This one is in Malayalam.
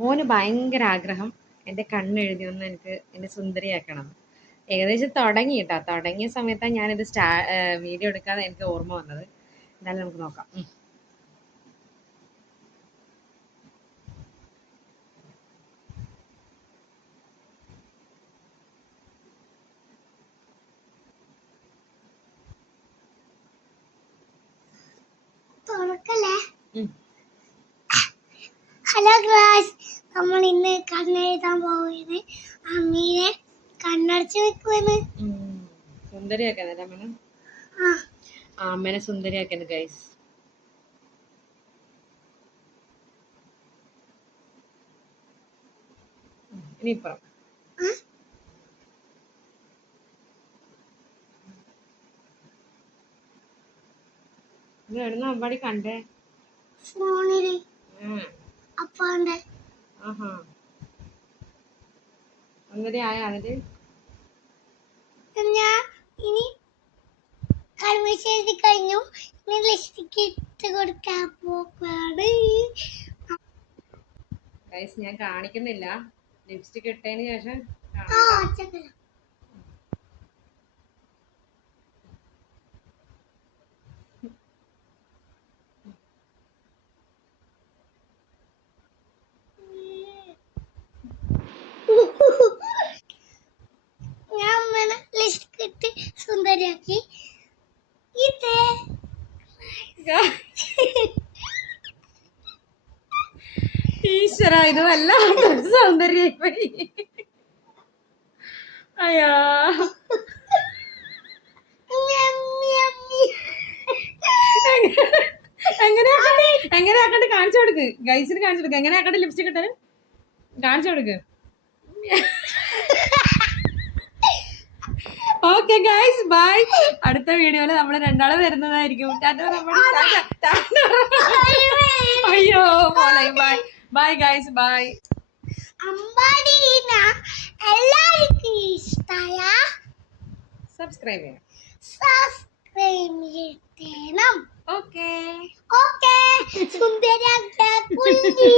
മോന് ഭയങ്കര ആഗ്രഹം എൻ്റെ കണ്ണെഴുതി ഒന്ന് എനിക്ക് എന്നെ സുന്ദരിയാക്കണം. ഏകദേശം തുടങ്ങി കേട്ടോ. തുടങ്ങിയ സമയത്താണ് ഞാനിത് വീഡിയോ എടുക്കാതെ എനിക്ക് ഓർമ്മ വന്നത്. എന്തായാലും നമുക്ക് നോക്കാം. ഹലോ ഗായ്സ്, നമ്മൾ ഇന്ന് കണ്ണെഴുതാൻ പോകുന്നത് അമ്മീനെ കണ്ണടച്ച് വെക്കുമെന്ന്. സുന്ദരിയാക്കാൻ അമ്മേനെ സുന്ദരിയാക്കുന്നു ഗൈസ്. ഇനിയിപ്പം എവിടുന്ന അമ്പാടി കണ്ടേ? ഫോണില് അപ്പാന്റെ. സുന്ദരിയായ അതില് ഞാൻ ഇനി കൺവെൻഷൻ എഴുതി കഴിഞ്ഞു. ഇനി ലിസ്റ്റിക്ക് ഇട്ട് കൊടുക്കാൻ പോക്കാണ്. ഗൈസ് ഞാൻ കാണിക്കുന്നില്ല. ലിപ്സ്റ്റിക് ഇട്ടതിന് ശേഷം ഞാൻ അമ്മേനെ ലിസ്റ്റിക് ഇട്ട് സുന്ദരിയാക്കി. ഇതേ ഈശ്വര, ഇത് വല്ലാത്ത സൗന്ദര്യായി. അയ്യാ, എങ്ങനെയാക്കണ്ട് കാണിച്ചു കൊടുക്ക്. ഗൈസിന് കാണിച്ചു കൊടുക്ക്. എങ്ങനെയാക്കണ്ട് ലിപ്സ്റ്റിക് ഇട്ട് കാണിച്ചു കൊടുക്ക്. Okay guys, bye. അടുത്ത വീഡിയോയില് നമ്മള് രണ്ടാള് വരുന്നതായിരിക്കും. അയ്യോ മോളെ, ബൈ ബൈ ഗൈസ്, ബൈ. അമ്പാടിന എല്ലാവർക്കും ഇഷ്ടമായ സബ്സ്ക്രൈബ് ചെയ്യണം. ഓക്കെ ഓക്കെ സുന്ദര കുഞ്ഞി.